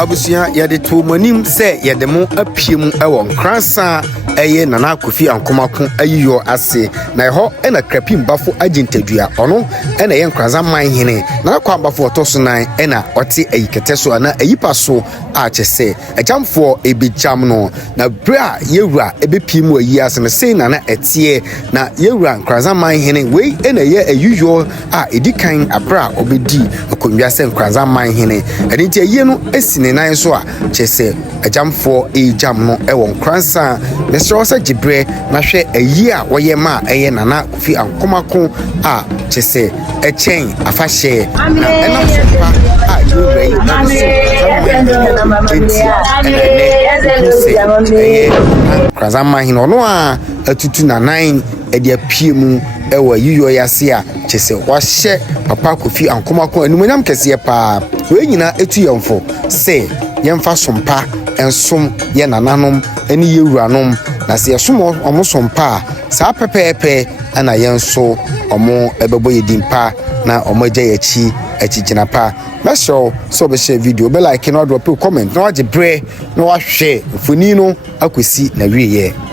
Abusia yɛde to monim sɛ yɛde mo apiem ɛwɔ Nkoranza ɛyɛ Nana Kofi Ankomako ayiyo ase na ɛhɔ ɛna Krapim Baffoe Agyentadua ɔno ɛna yɛ Nkoranza Manhene Nana Kwame Baffoe ɔtɔso ɛna ɔte ayikete so ana ayipa so a kyese agyamfo ebegyam no na bra yewura ebepiem wɔ yi ase no sei na ɛteɛ na yewura Nkoranza Manhene wei ɛna yɛ ayiyo a edikan abra obedi akonnwa sɛ Nkoranza Manhene ɛne nti ayi no esine nan so a kyese agyamfo ejam no ɛwɔ Nkoranza ne sɛ gibre na hwɛ ayi a wɔyɛ ma ɛyɛ Nana Kofi Ankomako a kyese ɛkyɛn afahye na ɛnam so pa a yewura yi Nkoranza Manhene ɔno a atutu nanan ɛde apie mu ɛwɔ yiyo yase a kyese wahyɛ papa Kofi Ankomako anumonyam kɛseɛ pa we nyina etu yɛmfo sɛ yɛmfa sompa ensom yɛ nananom ɛne yewuranom na sɛ yɛsom ɔmo sompa saa pɛpɛɛpɛ ana yɛnso ɔmo ɛbɛbɔ yɛdimpa na ɔmo agya yɛchi akyigina pa mɛhyɛw sɛ ɔbɛhyɛ video bɛ like na drop comment na wagye brɛ na wahwɛ mfoni no akosi na wieyɛ.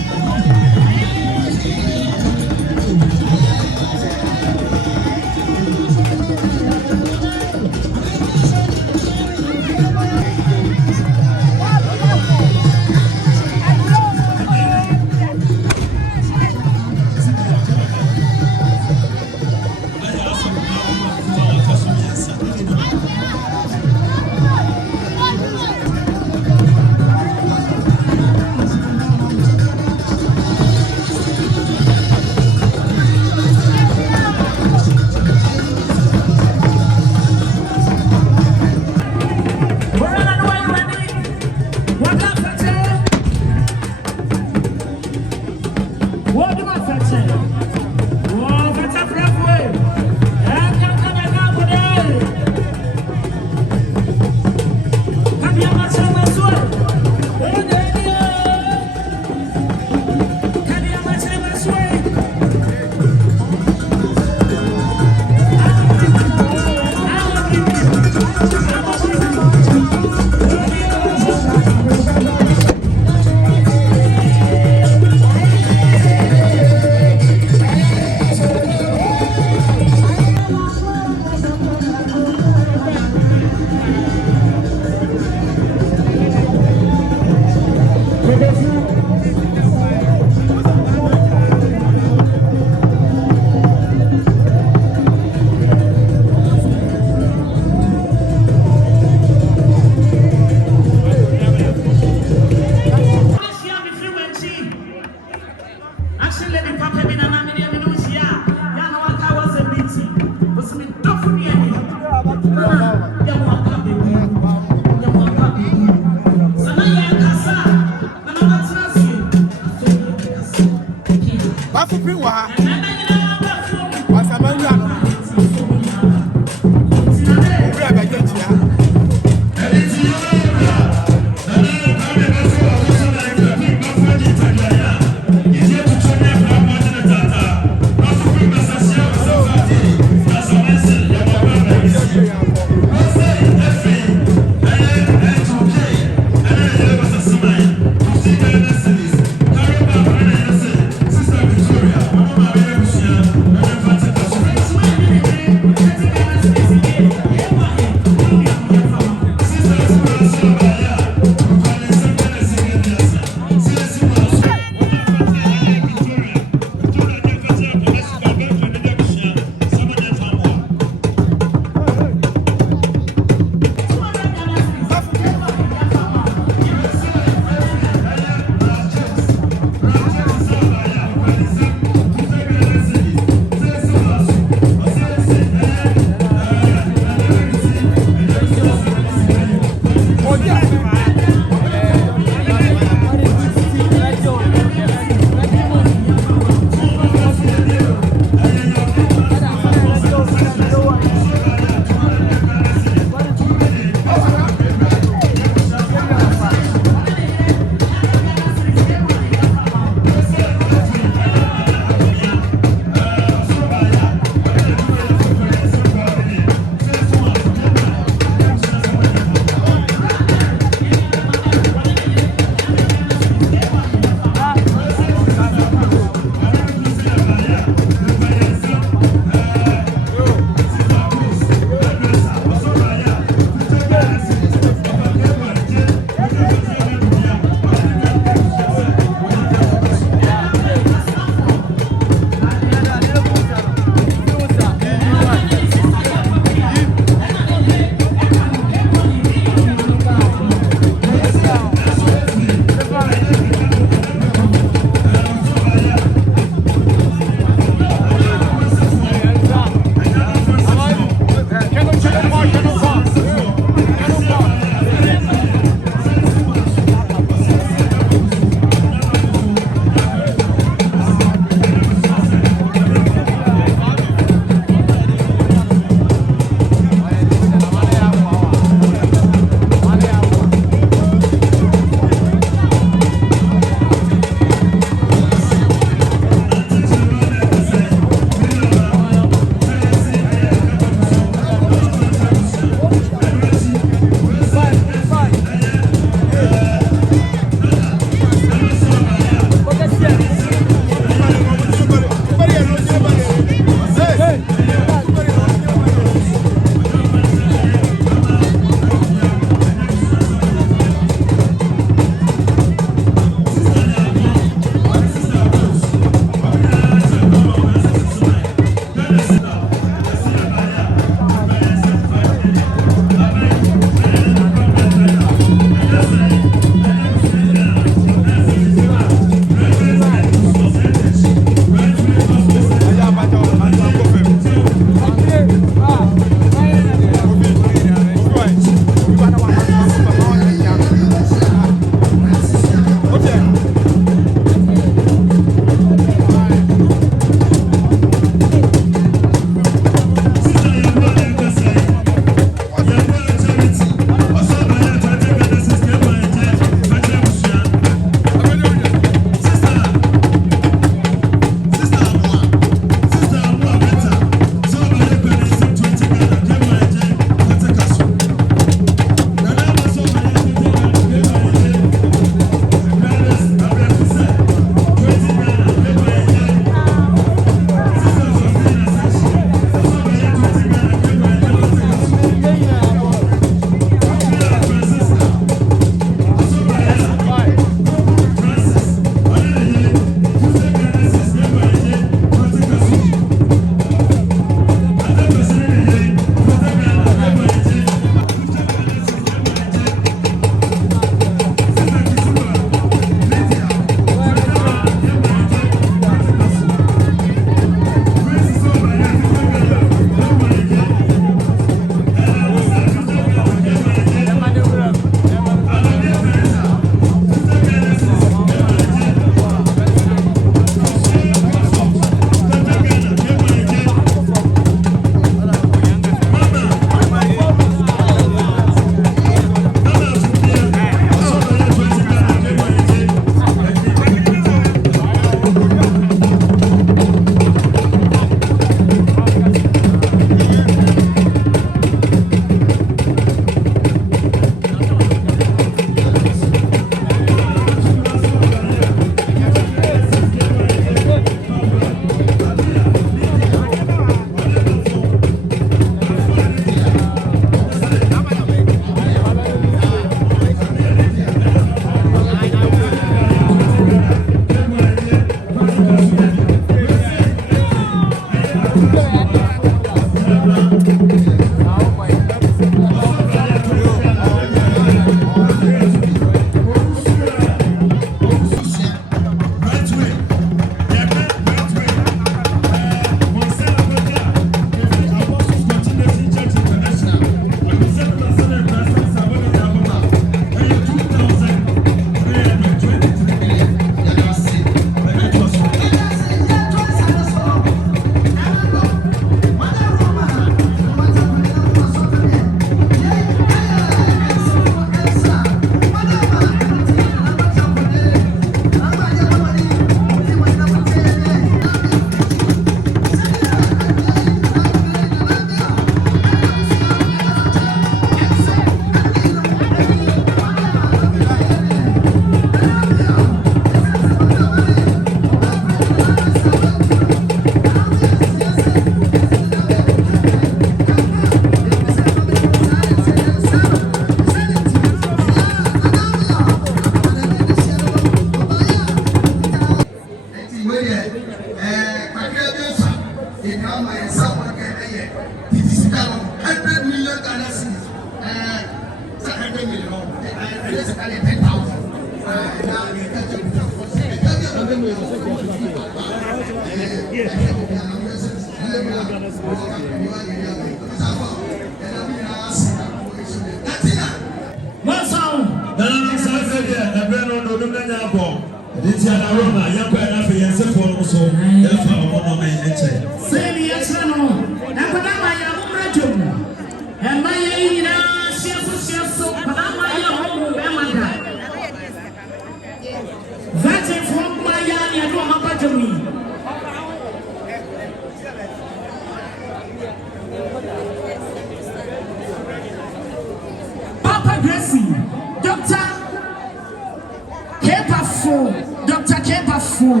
Dr. K. Baffoe.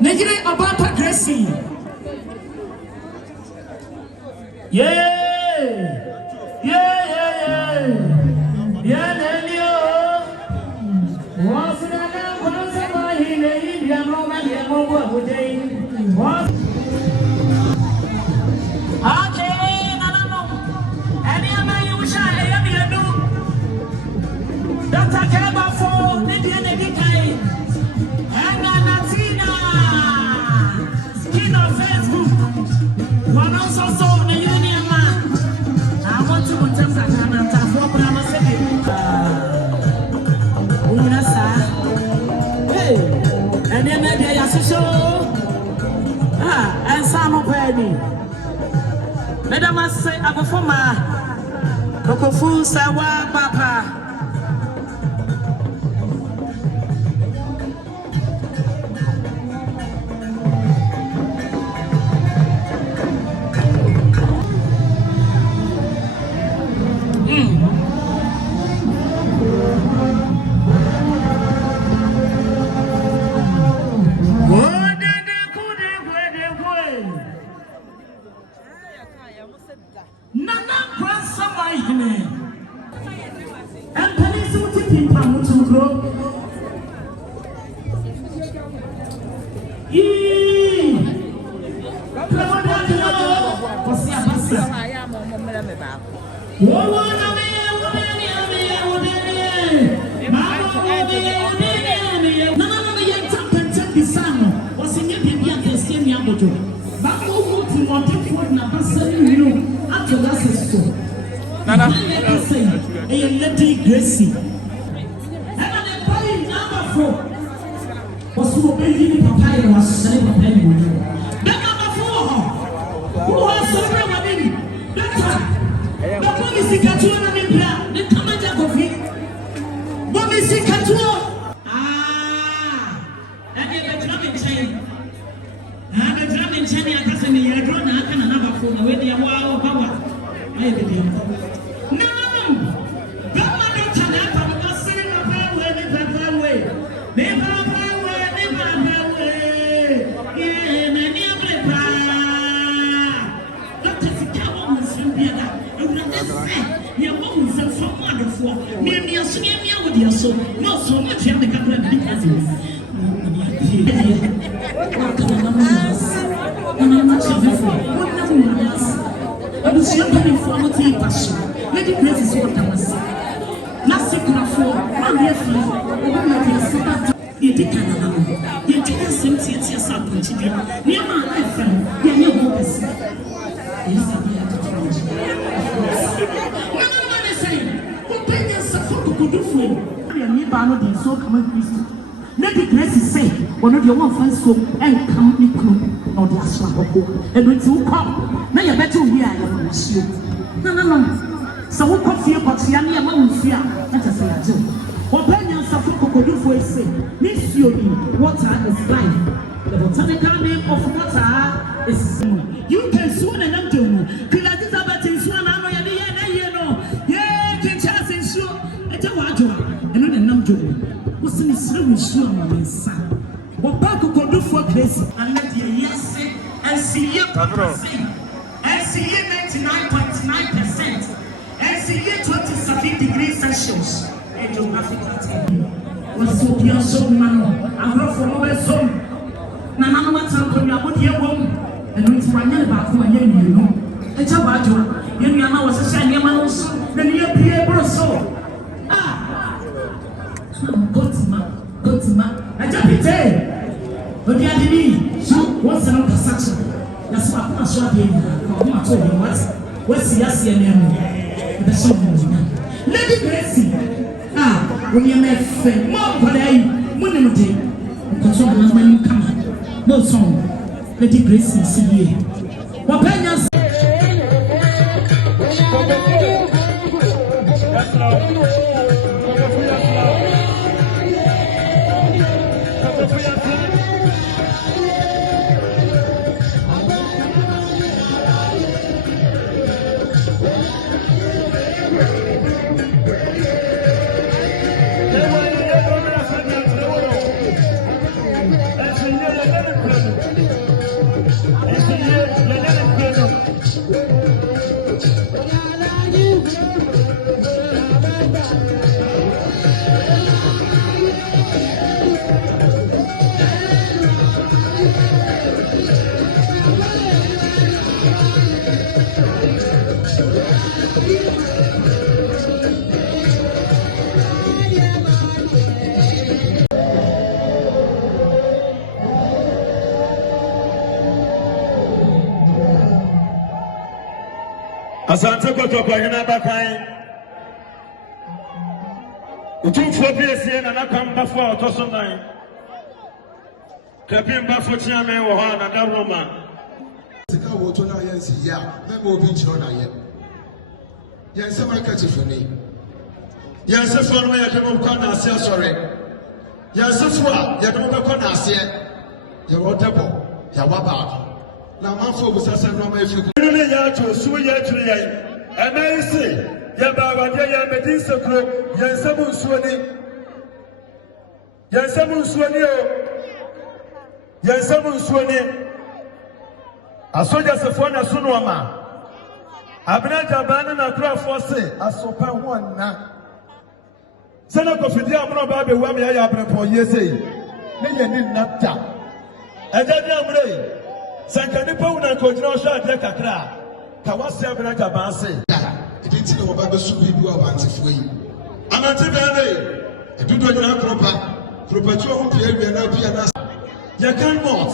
Negiri Obapa Gracie. Yeah. Nkoranza Manhene Diamono Dr. K. Baffoe, Nidiane Dikai, Anna Natina, Skin of Facebook, one also saw the Union Man. I want to put them back and I'm talking about my second. Hey, and then maybe I show. And some of Penny. Madam, I say, I'm a former. Kofu Sawa Papa. Nkoranza Manhene. And police will take him to grow. Nana, Lady Gracie. And I'm buying number 4. Was who obeying Papaya was selling a penny. Number 4. Who was so ready? Doctor, the police Katua and the Commander Kofi. Police Katua. And the drumming chain. And the drumming chain, I can't say you're drawn. I can another 4 where they are wow power. I did. No! Lady Grace is what I was saying. Last week, my phone, I'm here for you. You did not you didn't seem to see yourself continue. Near my friend, you're your hopeless. Yes, I'm here to tell you. What am I saying? What can you suffer to do for you? I'm here by no so common Christian. Lady Grace is saying, one of your one friends so and come me crew, or the Ashley, and when you come, now you're better here. I am sure. No. So what coffee but Yanni among fear, let us say I do. Opanin Kofi Diamono say, this water is life. The botanical name of water is you can soon and undo. Elizabeth in Swan, I know, yeah, Kinchas in Sue, at a water, and not a number. What's in his room, sure, my son. What Paco could do for Gracie, and let you yes say, and see you, and see you 99.9%. And see you 27 degrees Celsius. And geographical time. What's so your son, man? I'm not from our son. Nana, what's up when you're here, woman? And ɛno nti wanyɛ baako wanyɛ mmienu ɛkyɛ wadwo yɛn nua na wɔhyehyɛ nneɛma no nso na ne yɛpie boro so gotima ɛgya pitee odi adini so wɔn sɛ no kasa kyerɛ na so akoma so adeɛ nyinaa ɔmo ato obi wasi aseɛ ne mu ɛbɛhyɛ ɔmo nyinaa Lady Gracie wɔnyɛ mɛfɛ mo nkɔdaa yi mo ne mo de nkɔtɔ ɔmo anim kama mo sɔn Lady Gracie si yie wɔpɛ nya Asante kotoko hina bakai utumfo biesie na Krapim Baffoe otosonan Krapim Baffoe chiame wo ha na daroma sika wo to na yensi ya memo obi chiro na ye yense maka chifuni yense fo no ya demo kwa na ase sore yense fo a ya demo be kwa na ase ya wotebo ya waba na manfo busasa no ma efi ne ya to su ya tiri yan anaisi ya ba wade ya medin sekro yensamu nsuoni asoja sefo na sunu ama abena jabana na kura force asopa ho na sena Kofi Diamono ba be wa me ya abrepo yesei ne ye ni nata eja di amre sankani pa una ko jina sha de kakra ka wase abena jabana se edinti na oba be su bi du abantifo yi amante be ne edudo jina propa tu ho pia wi na pia na ya can not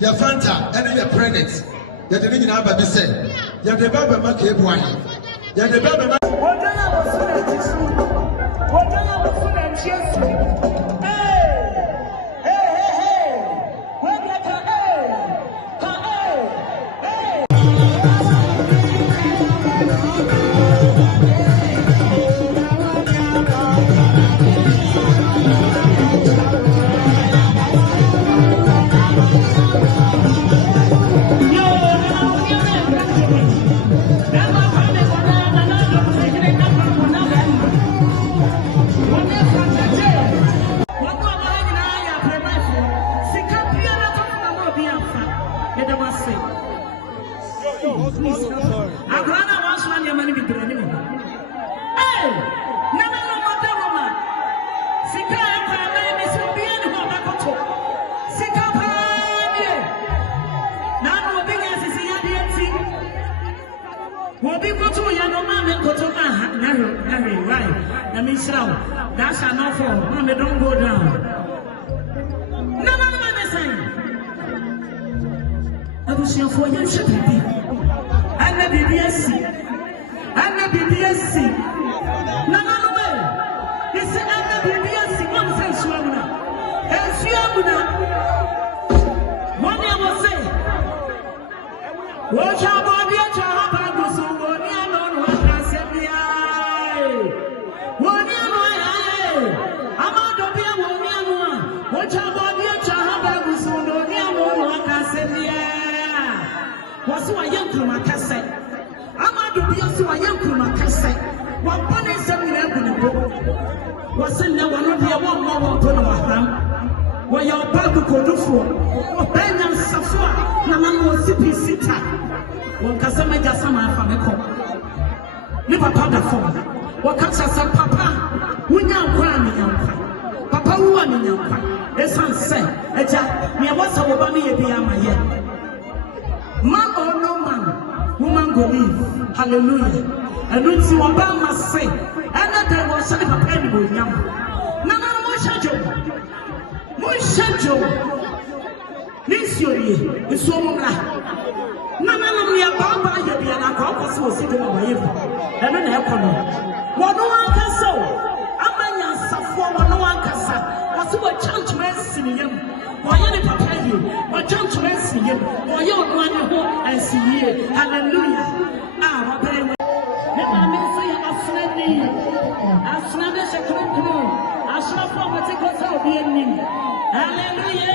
ya fanta ene ya prenet ya de nyina aba bi se ya de baba maka ebu ahi ya de baba ma wodana wasuna tisu wodana wasuna mchesu That's enough for Mommy, don't go down. No, I was here for you, Shabi. And the BBSC. No. You said, and the BBSC, one says, Swamina. And Swamina. One year was saying, watch out, Bobby, and Chahabago, so one year, no, what I said, one year. Was who I am to my cassette. Amado Biasu, I am to my cassette. What one is a miracle? Was in the one of the one more to Mahram? Where your Babu could do for Benyan Safua, Naman was Sipi Sita. One Casama Jasama from a cop. Liver powder phone. What catches a papa? We now cry. Papa, who are in your car? The son said, Eja, me was a woman, a piama yet. go leave. Hallelujah. And when you are bound must say, and that I was a penny with Yam. No, more schedule. More schedule. This year is so long. No, we are bound by you, and our purpose was sitting on my ear. And then help me. What no one can so. Amanya Safwa, no one can say. What's what chance to in him? Why you prepare you? What chance to in him? Why you want to go and see you? Hallelujah. Ah, what very well. Let me say, I'm friendly. I'm friendly. I'm friendly. I'm friendly. Hallelujah.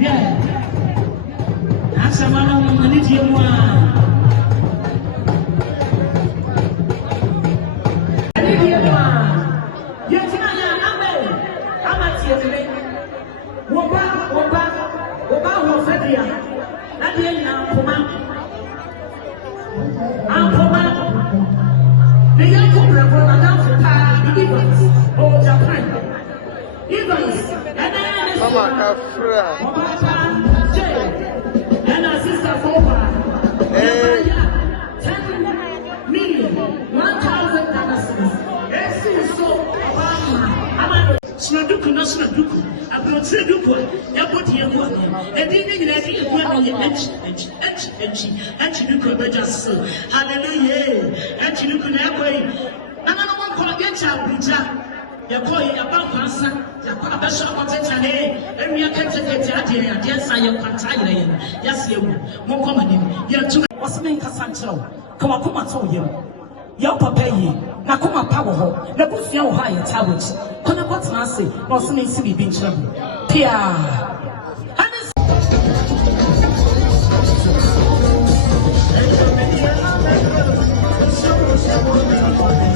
Yeah. That's a man of money. The young people are going down to the Evans or Japan. Evans, and then and our sister Foba. 10 million, 1,000 dollars. So, Snaduku, no Snaduku. I'm not Snaduku. I put here one. And then I think one and you could just hallelujah. And you could have way. And I don't want to get your you're going about Hansa, you're going to show up at and we are going to get your idea. Yes, I am contagious. Yes, you more common. You're too. What's the name? Casancho? Come on, come on, told you. Your papa ye, Nakuma Power, the Buffy Ohio Towers. Couldn't what I say, or something silly being trouble. Pia. Hey,